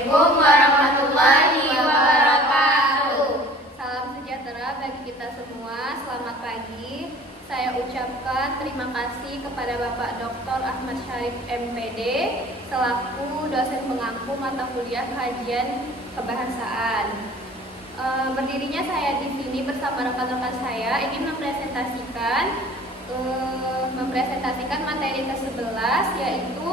Assalamualaikum warahmatullahi wabarakatuh. Salam sejahtera bagi kita semua. Selamat pagi. Saya ucapkan terima kasih kepada Bapak Dr. Ahmad Syarif MPD selaku dosen pengampu mata kuliah kajian kebahasaan. Berdirinya saya di sini bersama rekan-rekan saya ingin mempresentasikan materi ke-11 yaitu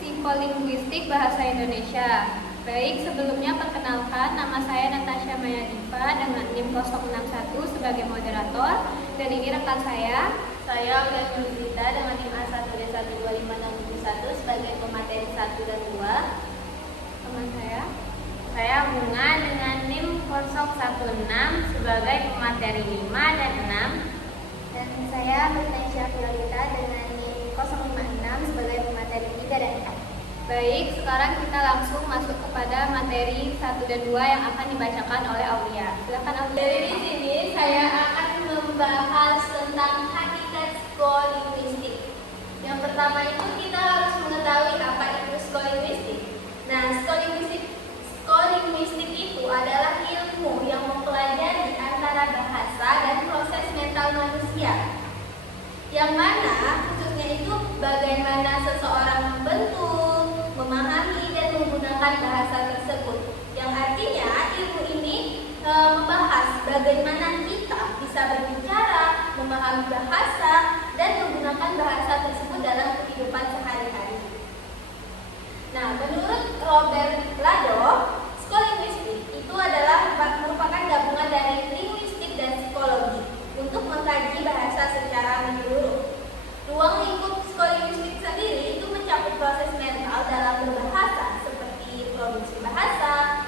psikolinguistik bahasa Indonesia. Baik, sebelumnya perkenalkan, nama saya Natasha Maya Diva dengan NIM 061 sebagai moderator, dan ini rekan saya. Saya Uda Nurita dengan NIM A1D12561 sebagai pemateri 1 dan 2. Teman Saya Bunga dengan NIM 016 sebagai pemateri 5 dan 6. Dan saya Berita Syafilita dengan NIM 056 sebagai pemateri 3 dan 4. Baik, sekarang kita langsung masuk kepada materi 1 dan 2 yang akan dibacakan oleh Aulia. Silakan Aulia. Dari sini saya akan membahas tentang hakikat psikolinguistik. Yang pertama itu kita harus mengetahui apa itu psikolinguistik. Nah, psikolinguistik itu adalah ilmu yang mempelajari antara bahasa dan proses mental manusia. Yang mana khususnya itu bagaimana seseorang membentuk, memahami dan menggunakan bahasa tersebut. Yang artinya ilmu ini membahas bagaimana kita bisa berbicara, memahami bahasa dan menggunakan bahasa tersebut dalam kehidupan sehari-hari. Nah, menurut Robert Lado, psikolinguistik itu adalah merupakan gabungan dari linguistik dan psikologi untuk mengkaji bahasa secara menyeluruh. Ruang lingkup psikolinguistik sendiri itu mencakup proses mental dalam berbahasa seperti produksi bahasa,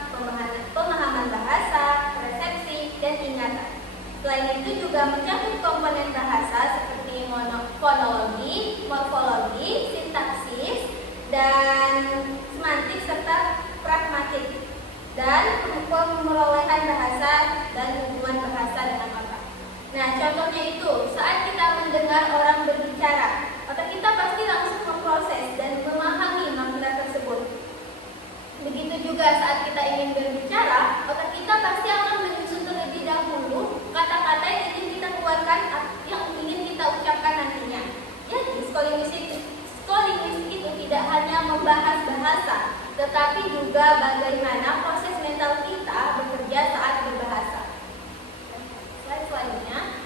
pemahaman bahasa, persepsi, dan ingatan. Selain itu juga mencakup komponen bahasa seperti fonologi, morfologi, sintaksis, dan semantik serta pragmatik, dan pemerolehan bahasa dan hubungan bahasa dengan otak. Nah, contohnya itu saat kita mendengar orang berbicara, otak kita pasti langsung memproses dan memahami makna tersebut. Begitu juga saat kita ingin berbicara, otak kita pasti akan menyusun terlebih dahulu kata-kata yang ingin kita keluarkan, yang ingin kita ucapkan nantinya. Jadi, psikolinguistik itu tidak hanya membahas bahasa, tetapi juga bagaimana proses mental kita bekerja saat berbahasa. Slide selanjutnya.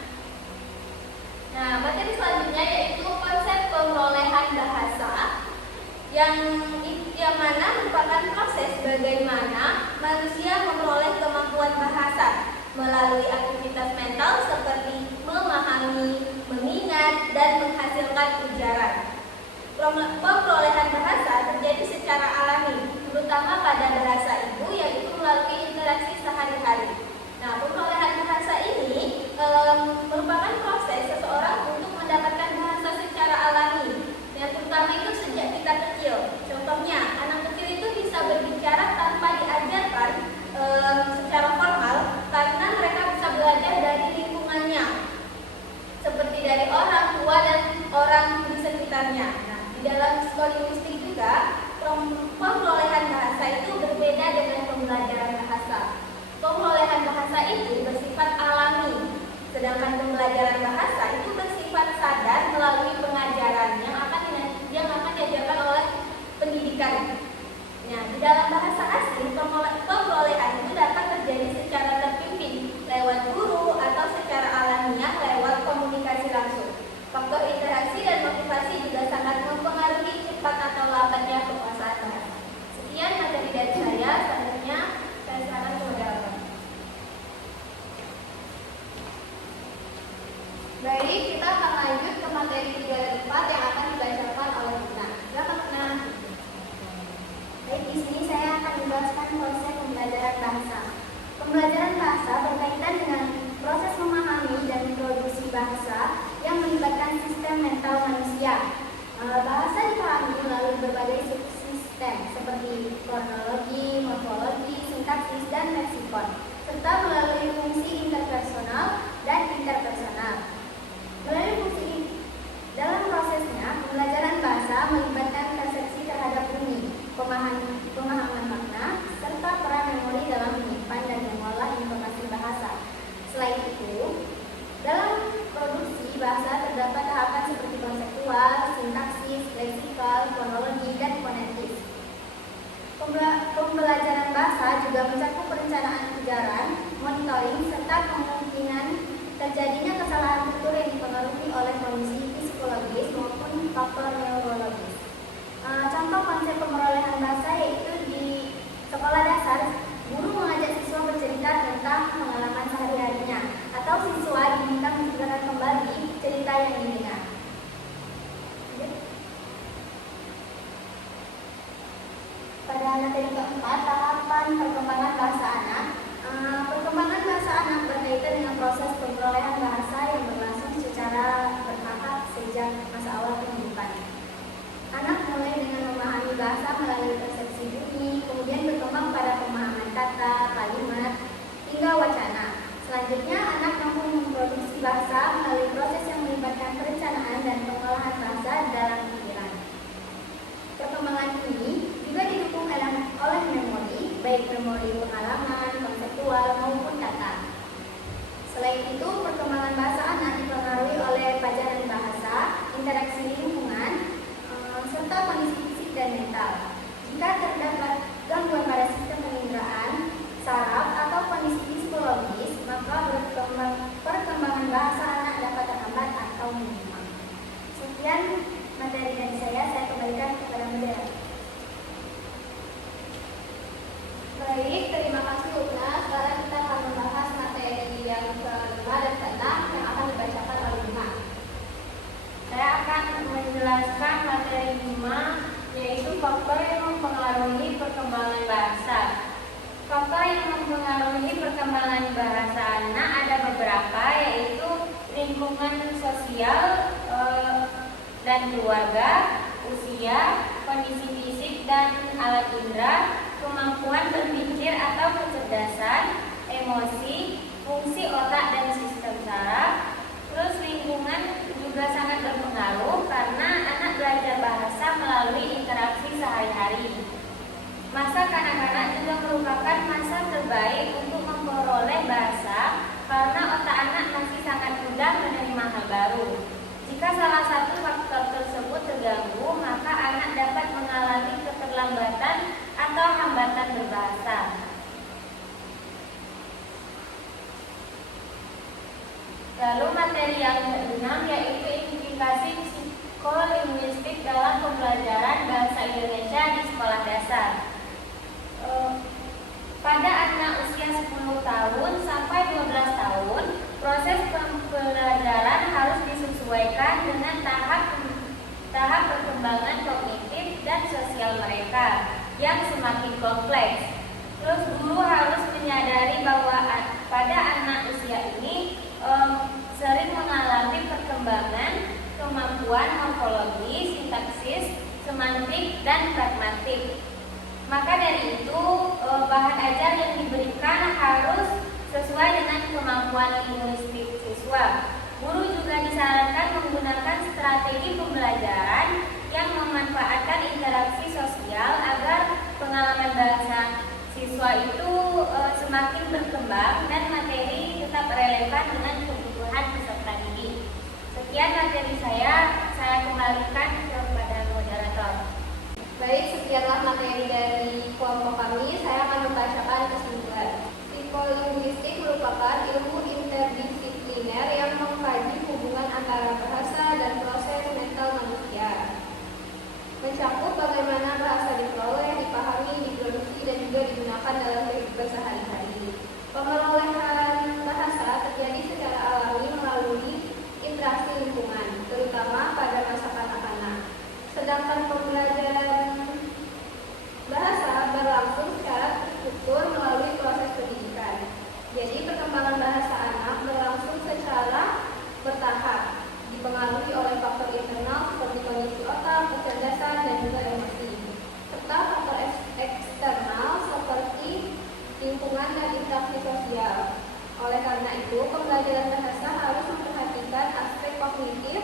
Nah, materi selanjutnya yaitu konsep pemerolehan bahasa yang mana merupakan proses bagaimana manusia memperoleh kemampuan bahasa melalui aktivitas mental seperti memahami, mengingat, dan menghasilkan ujaran. Pemerolehan bahasa terjadi secara alami, terutama pada bahasa ibu, yaitu melalui interaksi sehari-hari. Nah, pemerolehan bahasa ini merupakan proses seseorang untuk mendapatkan bahasa secara alami, yang terutama itu sejak kita kecil. Contohnya, anak kecil itu bisa berbicara tanpa diajarkan secara formal, karena mereka bisa belajar dari lingkungannya, seperti dari orang tua dan orang di sekitarnya. Nah, di dalam psikolinguistik juga, pemerolehan bahasa itu berbeda dengan pembelajaran bahasa. Pemerolehan bahasa itu bersifat alami, sedangkan pembelajaran bahasa itu bersifat sadar melalui pengajaran yang akan diajarkan oleh pendidikan. Nah, di dalam bahasa asing, pemerolehan itu dapat terjadi secara terpimpin lewat guru atau secara alamiah lewat komunikasi langsung. Faktor interaksi dan motivasi juga sangat mempengaruhi cepat atau lambatnya penguasaan bahasa. Sekian materi dari saya. Selanjutnya saya serahkan ke moderator. Baik, kita akan lanjut ke materi 3 dan 4 yang akan dibacakan oleh Nina. Silakan Nina. Baik, di sini saya akan menjelaskan proses pembelajaran bahasa. Pembelajaran bahasa berkaitan dengan proses memahami dan memproduksi bahasa yang melibatkan sistem mental manusia. Bahasa dipahami melalui berbagai subsistem seperti fonologi, morfologi, sintaksis, dan leksikon, serta melalui fungsi interpersonal dan interpersonal. Dalam prosesnya, pembelajaran bahasa melibatkan persepsi terhadap bunyi, pemahaman makna, Pembelajaran bahasa juga mencakup perencanaan ujaran, monitoring, serta kemungkinan terjadinya kesalahan tutur yang dipengaruhi oleh kondisi psikologis maupun faktor neurologis. Contoh konsep pemerolehan bahasa yaitu di sekolah dasar, guru mengajak siswa bercerita tentang pengalaman sehari-harinya, atau siswa diminta menceritakan kembali cerita yang didengar. Pada materi keempat, tahapan perkembangan bahasa anak. Perkembangan bahasa anak berkaitan dengan proses pemerolehan bahasa yang berlangsung secara bertahap sejak masa awal kehidupan. Anak mulai dengan memahami bahasa melalui persepsi bunyi, kemudian berkembang pada pemahaman kata, kalimat, hingga wacana. Selanjutnya, anak mampu memproduksi bahasa melalui proses yang melibatkan perencanaan dan pengolahan bahasa dalam pikiran. Perkembangan ini juga didukung oleh memori, baik memori pengalaman, konseptual, maupun kata. Selain itu, perkembangan bahasa anak dipengaruhi oleh pelajaran bahasa, interaksi lingkungan, serta kondisi fisik dan mental. Jika terdapat gangguan pada sistem penginderaan, saraf, atau kondisi psikologis, maka perkembangan bahasa anak dapat terhambat atau menyimpang. Sekian materi dari saya kembalikan kepada moderator. Baik, terima kasih Luna. Sekarang kita akan membahas materi yang kelima dan keenam yang akan dibacakan oleh Luna. Saya akan menjelaskan materi 5, yaitu faktor yang mempengaruhi perkembangan bahasa. Faktor yang mempengaruhi perkembangan bahasa anak ada beberapa, yaitu lingkungan sosial dan keluarga, usia, kondisi fisik dan alat indera, kemampuan berpikir atau kecerdasan, emosi, fungsi otak dan sistem saraf. Terus lingkungan juga sangat berpengaruh karena anak belajar bahasa melalui interaksi sehari-hari. Masa kanak-kanak juga merupakan masa terbaik untuk memperoleh bahasa karena otak anak masih sangat mudah menerima hal baru. Jika salah satu faktor tersebut terganggu, maka anak dapat mengalami keterlambatan atau hambatan berbahasa. Lalu materi yang keenam yaitu implikasi psikolinguistik dalam pembelajaran bahasa Indonesia di sekolah dasar. Pada anak usia 10 tahun sampai 12 tahun, proses pembelajaran harus disesuaikan dengan tahap perkembangan kognitif dan sosial mereka yang semakin kompleks. Terus guru harus menyadari bahwa pada anak usia ini sering mengalami perkembangan kemampuan morfologi, sintaksis, semantik, dan pragmatik. Maka dari itu, bahan ajar yang diberikan harus sesuai dengan kemampuan linguistik siswa. Guru juga disarankan menggunakan strategi pembelajaran yang memanfaatkan interaksi sosial agar pengalaman bahasa siswa itu semakin berkembang dan materi tetap relevan dengan kebutuhan peserta didik. Sekian materi saya kembalikan kepada moderator. Baik, sekianlah materi dari kelompok kami. Saya akan membacakan kesimpulan. Psikolinguistik merupakan ilmu interdisipliner yang mengkaji hubungan antara bahasa dan proses mental manusia. Mencakup bagaimana bahasa diperoleh, dipahami, diproduksi, dan juga digunakan dalam kehidupan sehari-hari. Pemerolehan bahasa terjadi secara alami melalui interaksi lingkungan, terutama pada masa kanak-kanak. Sedangkan pembelajaran bahasa berlangsung secara terstruktur melalui proses pendidikan. Jadi perkembangan bahasa anak berlangsung secara bertahap, dipengaruhi oleh faktor internal seperti kondisi otak, kecerdasan, dan juga emosi, serta faktor eksternal seperti lingkungan dan interaksi sosial. Oleh karena itu, pembelajaran bahasa harus memperhatikan aspek kognitif,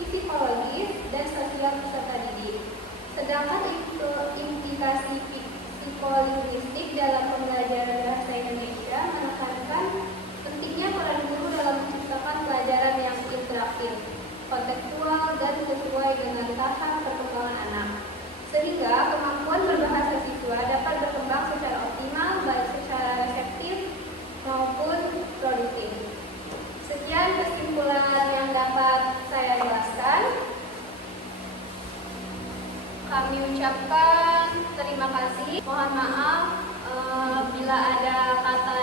psikologis, dan sosial peserta didik. Sedangkan implikasi psikolinguistik dalam pembelajaran bahasa Indonesia menekankan pentingnya peran guru dalam menciptakan pelajaran yang interaktif, kontekstual, dan sesuai dengan tahap perkembangan anak, sehingga kemampuan berbahasa siswa dapat ucapkan terima kasih. Mohon maaf bila ada kata